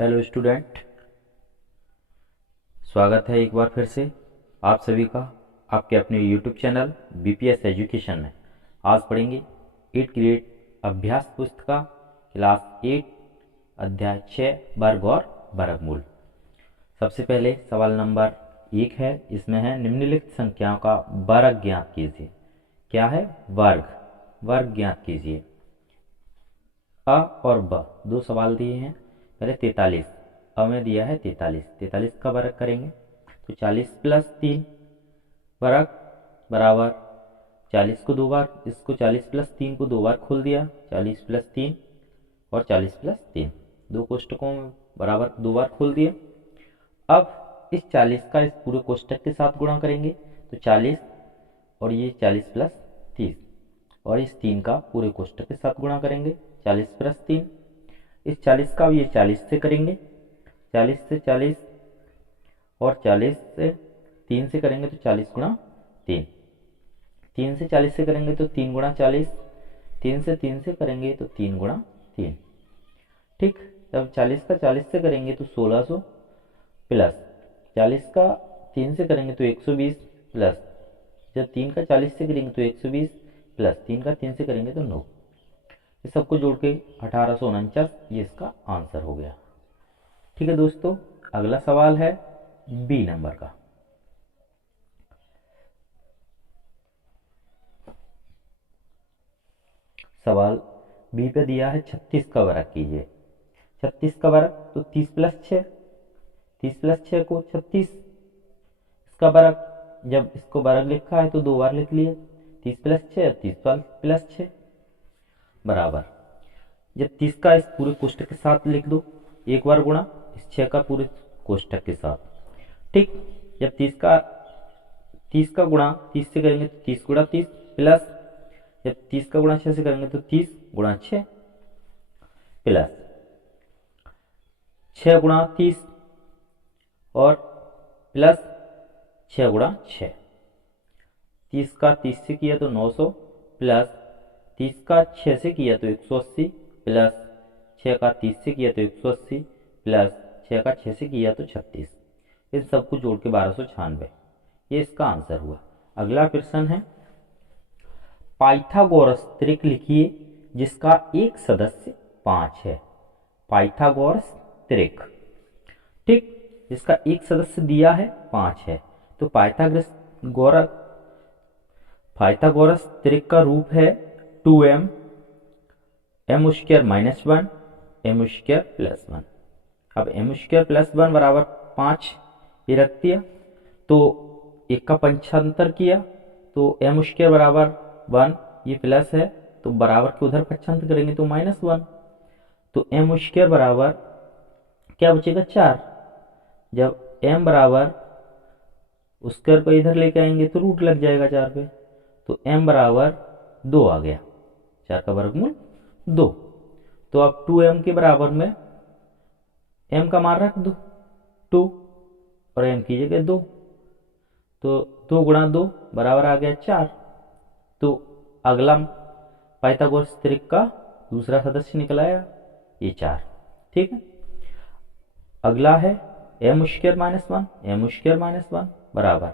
Hello student, स्वागत है एक बार फिर से आप सभी का आपके अपने यूट्यूब चैनल बीपीएस एजुकेशन में। आज पढ़ेंगे 8th ग्रेड अभ्यास पुस्तिका क्लास 8 अध्याय 6 वर्ग और वर्गमूल। सबसे पहले सवाल नंबर 1 है, इसमें है निम्नलिखित संख्याओं का वर्ग ज्ञात कीजिए। क्या है? वर्ग। वर्ग ज्ञात कीजिए। अ और ब दो सवाल दिए हैं। पहले 43, अ में दिया है 43, 43 का वर्ग करेंगे तो 40 प्लस 3 वर्ग बराबर 40 को दो बार, इसको 40 प्लस 3 को दो बार खोल दिया, 40 प्लस 3 और 40 प्लस 3 दो कोष्टकों में बराबर दो बार खोल दिया। अब इस 40 का इस पूरे कोष्टक के साथ गुणा करेंगे तो 40 और ये 40 प्लस 30 और इस 3 का पूरे कोष्टक के साथ गुणा करेंगे 40 प्लस 3। इस 40 का ये 40 से करेंगे, 40 से 40 और 40 से 3 से करेंगे तो 40 गुणा 3, 3 से 40 से करेंगे तो 3 गुणा 40, 3 से 3 से करेंगे तो 3 गुणा 3। ठीक, जब 40 का 40 से करेंगे तो 1600 प्लस 40 का 3 से करेंगे तो 120 प्लस जब 3 का 40 से करेंगे तो 120 प्लस 3 का 3 से करेंगे तो 9। इस सबको जोड़ के 1849 ये इसका आंसर हो गया। ठीक है दोस्तों, अगला सवाल है बी नंबर का। सवाल बी पे दिया है 36 का वर्ग कीजिए। 36 का वर्ग तो 30 प्लस 6, 30 प्लस 6 को 36, इसका वर्ग जब इसको वर्ग लिखा है तो दो बार लिख लिया, 30 प्लस 6 30 प्लस 6 बराबर जब 30 का इस पूरे कोष्टक के साथ लिख दो, एक बार गुणा इस 6 का पूरे कोष्टक के साथ। ठीक, जब 30 का गुणा 30 से करेंगे तो 30 गुणा 30 प्लस जब 30 का गुणा 6 से करेंगे तो 30 गुणा 6 प्लस 6 गुणा 30 और प्लस 6 गुणा 6, 30 का 30 से किया तो 900 प्लस 30 का 6 से किया तो 180 प्लस 6 का 30 से किया तो 180 प्लस 6 का 6 से किया तो 36, इन सबको जोड़ के 1296, ये इसका आंसर हुआ। अगला प्रश्न है पाइथागोरस त्रिक लिखिए जिसका एक सदस्य 5 है। पाइथागोरस त्रिक, ठीक, जिसका एक सदस्य दिया है 5 है तो पाइथागोरस त्रिक का रूप है 2m m square minus 1 m square plus 1। अब m स्क्वायर प्लस 1 बराबर 5 ये रख दिया तो एक का पंचांतर किया तो m स्क्वायर बराबर 1, ये प्लस है तो बराबर के उधर पंचांतर करेंगे तो माइनस 1, तो m स्क्वायर बराबर क्या बचेगा 4। जब m बराबर स्क्वायर को इधर लेके आएंगे तो रूट लग जाएगा 4 पे, तो m बराबर 2 आ गया, 4 का वर्गमूल 2। तो अब 2m के बराबर में m का मान रख दो 2 और m की जगह 2, तो 2 गुणा 2 बराबर आ गया 4। तो अगला पाइथागोरस त्रिक का दूसरा सदस्य निकल आया ये 4। ठीक है, अगला है m square minus 1 m square minus 1 बराबर,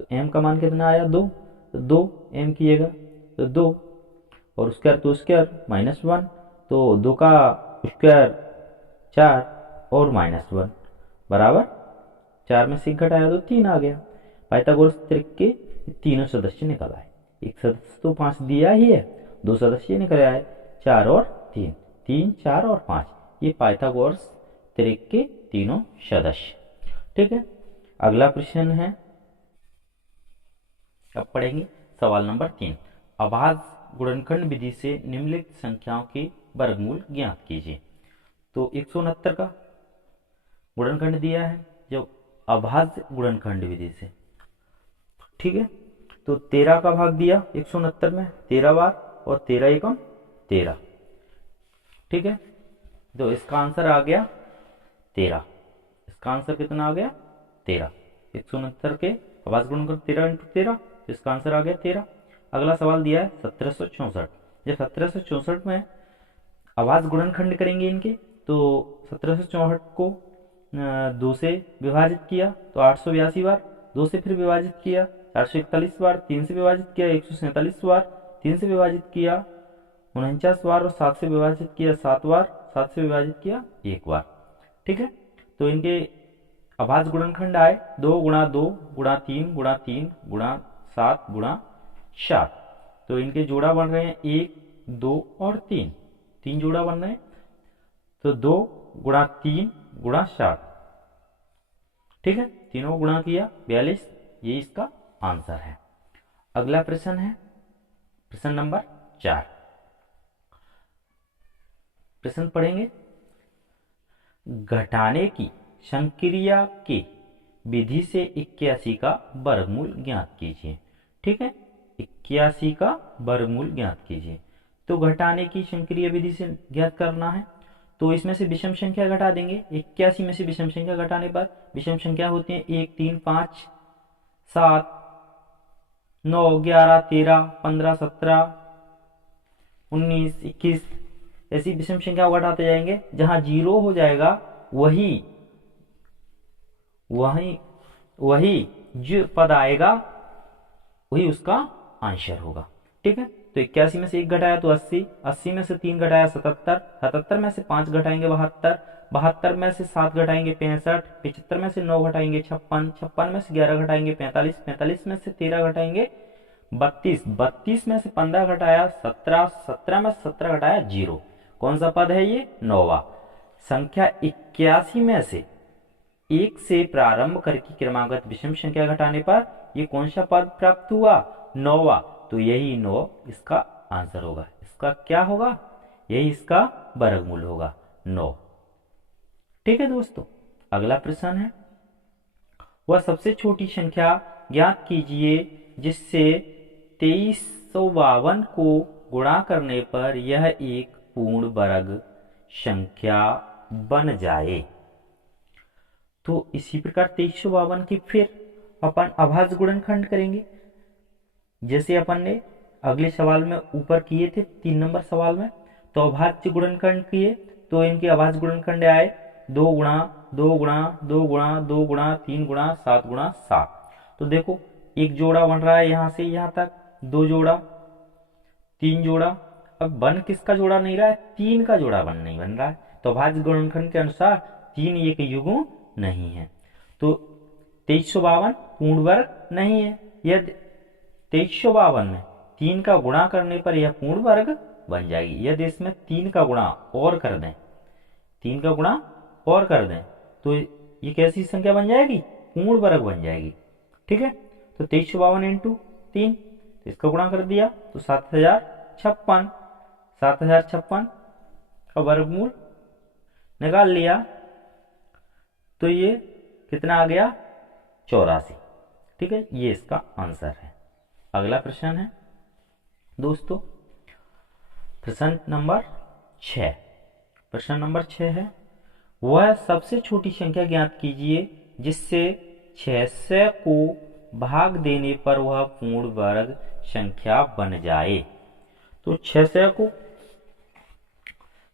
तो m का मान कितना आया 2, तो 2 m की जगह तो 2 और स्क्वायर तो स्क्वायर माइनस 1, तो 2 का स्क्वायर 4 और माइनस 1 बराबर 4 में से घटाया तो 3 आ गया। पाइथागोरस त्रिक के तीनों सदस्य निकल आए। एक सदस्य तो 5 दिया ही है, दो सदस्य निकल आए 4 और 3, 3 4 और 5, ये पाइथागोरस त्रिक के तीनों सदस्य। ठीक है, अगला प्रश्न है, अब पढ़ेंगे सवाल नंबर 3। अभाज्य गुणनखंड विधि से निम्नलिखित संख्याओं के वर्गमूल ज्ञात कीजिए। तो 169 का गुणनखंड दिया है जो अभाज्य गुणनखंड विधि से। ठीक है, तो 13 का भाग दिया 169 में 13 बार और 13 एकम 13। ठीक है, तो इसका आंसर आ गया 13। इसका आंसर कितना आ गया 13। 169 के अभाज्य गुणनखंड 13 इंटू 13, इसका आंसर आ गया 13। अगला सवाल दिया है 1764। जब 1764 में अभाज्य गुणनखंड करेंगे इनके तो 1764 को 2 से विभाजित किया तो 882 बार, 2 से फिर विभाजित किया 441 बार, 3 से विभाजित किया 147 बार, 3 से विभाजित किया 49 बार और 7 से विभाजित किया 7 बार, 7 से विभाजित किया 1 बार। ठीक है, तो इनके अभाज्य गुणनखंड आए 2 गुणा 2 गुणा 3 गुणा 3 गुणा 7 गुणा 4। तो इनके जोड़ा बन रहे हैं 1 2 और 3, 3 जोड़ा बन रहे हैं, तो 2 गुणा 3 गुणा 7। ठीक है, तीनों गुणा किया 42, ये इसका आंसर है। अगला प्रश्न है प्रश्न नंबर 4। प्रश्न पढ़ेंगे, घटाने की संक्रिया के विधि से 81 का वर्गमूल ज्ञात कीजिए। ठीक है, 81 का वर्गमूल ज्ञात कीजिए। तो घटाने की संक्रिया विधि से ज्ञात करना है, तो इसमें से विषम संख्या घटा देंगे। 81 में से विषम संख्या घटाने पर विषम संख्या होती है 1 3 5 7 9 11 13 15 17 19 21, ऐसी विषम संख्या घटाते जाएंगे। जहां 0 हो जाएगा वही जो पद आएगा वही उसका आंसर होगा। ठीक है, तो 81 में से 1 घटाया तो 80, 80 में से 3 घटाया 77, 77 में से 5 घटाएंगे 72, 72 में से 7 घटाएंगे 65, 75 में से 9 घटाएंगे 56, 56 में से 11 घटाएंगे 45, 45 में से 13 घटाएंगे 32, 32 में से 15 घटाया 17, 17 में से 17 घटाया 0। कौन सा पद है ये? 9वां। संख्या 81 में से 1 से प्रारंभ करके क्रमागत विषम संख्या घटाने पर ये कौन सा पद प्राप्त हुआ? 9वां। तो यही 9 इसका आंसर होगा। इसका क्या होगा? यही इसका वर्गमूल होगा 9। ठीक है दोस्तों, अगला प्रश्न है, वह सबसे छोटी संख्या ज्ञात कीजिए जिससे 2352 को गुणा करने पर यह एक पूर्ण वर्ग संख्या बन जाए। तो इसी प्रकार 2352 की फिर अपन अभाज्य गुणनखंड करेंगे, जैसे अपन ने अगले सवाल में ऊपर किए थे 3 नंबर सवाल में। तो अभाज्य गुणनखंड किए तो इनके अभाज्य गुणनखंड आए 2 गुणा 2 गुणा 2 गुणा 2 गुणा 3 गुणा 7 गुणा 7। तो देखो एक जोड़ा बन रहा है यहां से यहां तक, 2 जोड़ा 3 जोड़ा। अब बन किसका जोड़ा नहीं रहा है? 3 का जोड़ा नहीं बन रहा है। तो अभाज्य गुणनखंड के अनुसार 3 एक युग्म नहीं है, तो 2352 पूर्ण वर्ग नहीं है। यदि 2352 में 3 का गुणा करने पर यह पूर्ण वर्ग बन जाएगी। यदि इसमें 3 का गुणा और कर दें, 3 का गुणा और कर दें तो ये कैसी संख्या बन जाएगी? पूर्ण वर्ग बन जाएगी। ठीक है, तो 2352 इंटू 3, तो इसका गुणा कर दिया तो 7056, 7056 का वर्गमूल निकाल लिया तो ये कितना आ गया? 84। ठीक है, ये इसका आंसर है। अगला प्रश्न है दोस्तों प्रश्न नंबर 6। प्रश्न नंबर 6 है, वह सबसे छोटी संख्या ज्ञात कीजिए जिससे 600 को भाग देने पर वह पूर्ण वर्ग संख्या बन जाए। तो 600 को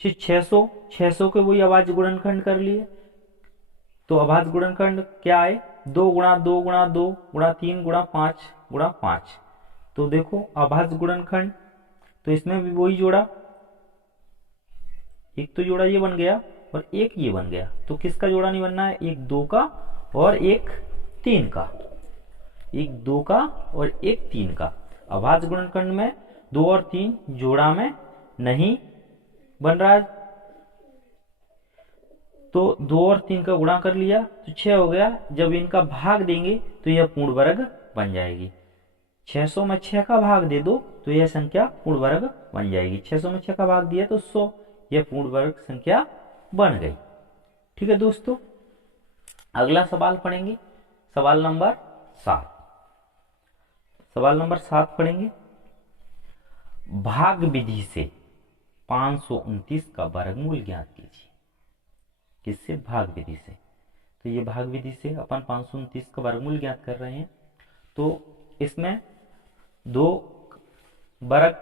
600 के वही अभाज्य गुणनखंड कर लिए। तो अभाज्य गुणनखंड क्या है? 2 गुणा 2 गुणा 2 गुणा 3 गुणा 5 गुणा 5। तो देखो अभाज्य गुणनखंड, तो इसमें भी वही जोड़ा, एक तो जोड़ा ये बन गया और एक ये बन गया। तो किसका जोड़ा नहीं बनना है? एक 2 का और एक 3 का, एक 2 का और एक 3 का। अभाज्य गुणनखंड में 2 और 3 जोड़ा में नहीं बन रहा है, तो 2 और 3 का गुणा कर लिया तो 6 हो गया। जब इनका भाग देंगे तो यह पूर्ण वर्ग बन जाएगी। 600 में 6 का भाग दे दो तो यह संख्या पूर्ण वर्ग बन जाएगी। 600 में 6 का भाग दिया तो 100, यह पूर्ण वर्ग संख्या बन गई। ठीक है दोस्तों, अगला सवाल पढ़ेंगे, सवाल नंबर 7। सवाल नंबर 7 पढ़ेंगे, भाग विधि से 529 का वर्गमूल ज्ञात कीजिए। किससे? भाग विधि से। तो ये भाग विधि से अपन 529 का वर्गमूल ज्ञात कर रहे हैं। तो इसमें 2 वर्ग,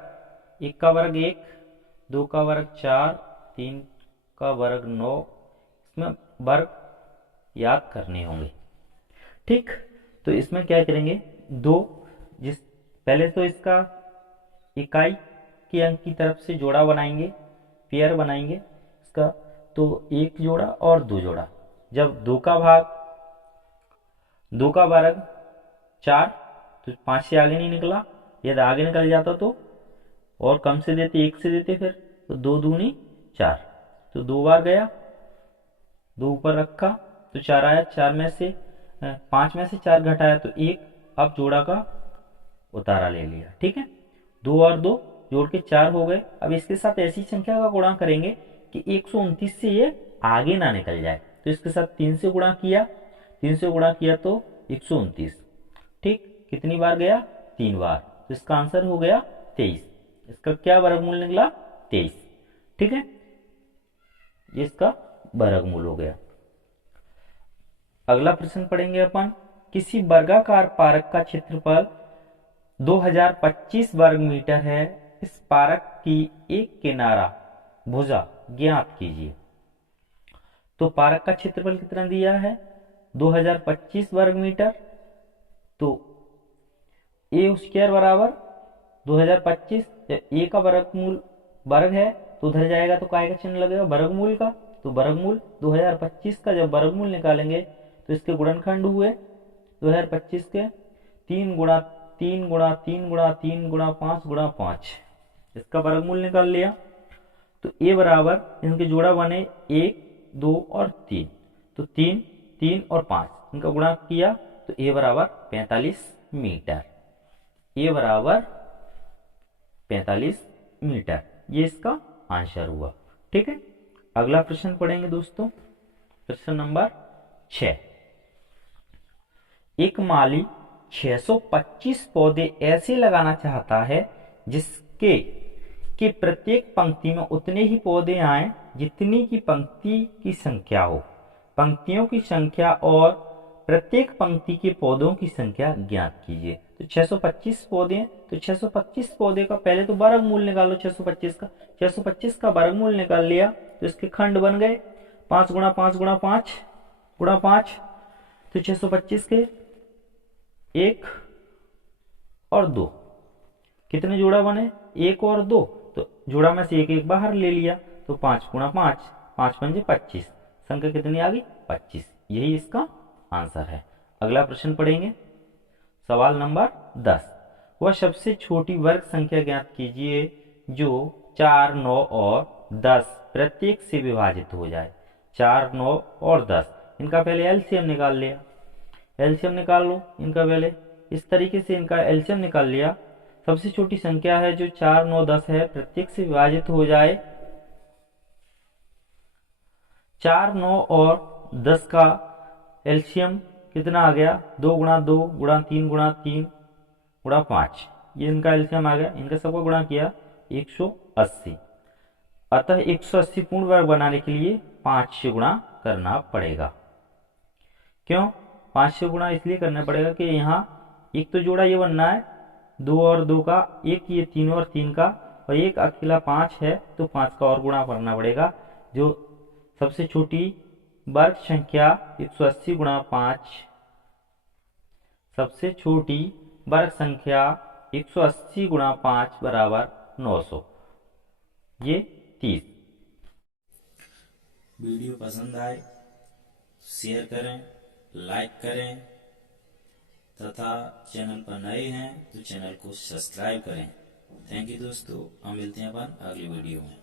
1 का वर्ग 1, 2 का वर्ग 4, 3 का वर्ग 9, इसमें वर्ग याद करने होंगे। ठीक, तो इसमें क्या करेंगे, पहले तो इसका इकाई के अंक की तरफ से जोड़ा बनाएंगे, पेयर बनाएंगे इसका, तो 1 जोड़ा और 2 जोड़ा। जब 2 का वर्ग 4, तो 5 से आगे नहीं निकला, यदि आगे निकल जाता तो और कम से देते, 1 से देते, फिर तो 2 दूनी 4, तो 2 बार गया, 2 ऊपर रखा तो 4 आया, 5 में से 4 घटाया तो 1, अब जोड़ा का उतारा ले लिया। ठीक है, 2 और 2 जोड़ के 4 हो गए। अब इसके साथ ऐसी संख्या का गुणा करेंगे कि 129 से ये आगे ना निकल जाए, तो इसके साथ 3 से गुणा किया, 3 से गुणा किया तो 129। ठीक, कितनी बार गया, 3 बार, तो इसका आंसर हो गया 23। इसका क्या वर्गमूल निकला, 23। ठीक है, ये इसका वर्गमूल हो गया। अगला प्रश्न पढ़ेंगे अपन, किसी वर्गाकार पार्क का क्षेत्रफल 2025 वर्ग मीटर है, इस पार्क की एक किनारा भुजा ज्ञात कीजिए। तो पार्क का क्षेत्रफल कितना दिया है, 2025 वर्ग मीटर, तो ए स्क्वायर बराबर 2025, ए का वर्गमूल वर्ग है तो उधर जाएगा तो काय का चिन्ह लगेगा, वर्गमूल का, तो वर्गमूल 2025 का जब वर्गमूल निकालेंगे तो इसके गुणनखंड हुए 2025 के 3 गुणा 3 गुणा 3 गुणा 3 गुणा 5 गुणा 5, इसका वर्गमूल निकाल लिया। तो ए बराबर इनके जोड़ा बने 1 2 और 3, तो 3 3 और 5 इनका गुणा किया तो ए बराबर 45 मीटर, ए बराबर 45 मीटर, ये इसका आंसर हुआ। ठीक है, अगला प्रश्न पढ़ेंगे दोस्तों, प्रश्न नंबर 6। एक माली 625 पौधे ऐसे लगाना चाहता है जिसके कि प्रत्येक पंक्ति में उतने ही पौधे आए जितनी की पंक्ति की संख्या हो। पंक्तियों की संख्या और प्रत्येक पंक्ति के पौधों की संख्या ज्ञात कीजिए। तो 625 पौधे हैं, तो 625 पौधे का पहले तो वर्गमूल निकालो 625 का। 625 का वर्गमूल निकाल लिया तो इसके खंड बन गए 5 गुणा 5 गुणा 5 गुणा 5, तो 625 के 1 और 2 कितने जोड़ा बने, 1 और 2, तो जोड़ा में से 1 1 बाहर ले लिया तो 5 गुणा 5, 5 पंजे 25, संख्या कितनी आ गई 25, यही इसका आंसर है। अगला प्रश्न पढ़ेंगे, सवाल नंबर 10। वह सबसे छोटी वर्ग संख्या ज्ञात कीजिए जो 4 9 और 10 प्रत्येक से विभाजित हो जाए। 4 9 और 10 इनका पहले एलसीएम निकाल लिया, एलसीएम निकाल लो इनका पहले, इस तरीके से इनका एलसीएम निकाल लिया। सबसे छोटी संख्या है जो 4 9 10 है, प्रत्येक से विभाजित हो जाए। 4 9 और 10 का एलसीएम कितना आ गया, 2 गुणा 2 गुणा 3 गुणा 3 गुणा 5, ये इनका एलसीएम आ गया। इनका सबका गुणा किया 180, अतः 180 पूर्ण वर्ग बनाने के लिए 5 से गुणा करना पड़ेगा। क्यों 5 से गुणा इसलिए करना पड़ेगा कि यहाँ एक तो जोड़ा ये बनना है 2 और 2 का, एक ये 3 और 3 का, और एक अकेला 5 है तो 5 का और गुणा करना पड़ेगा। जो सबसे छोटी वर्ग संख्या 180 गुणा 5, सबसे छोटी वर्ग संख्या 180 गुणा 5 बराबर 900, ये 30। वीडियो पसंद आए शेयर करें, लाइक करें तथा चैनल पर नए हैं तो चैनल को सब्सक्राइब करें। थैंक यू दोस्तों, हम मिलते हैं अपन अगली वीडियो में।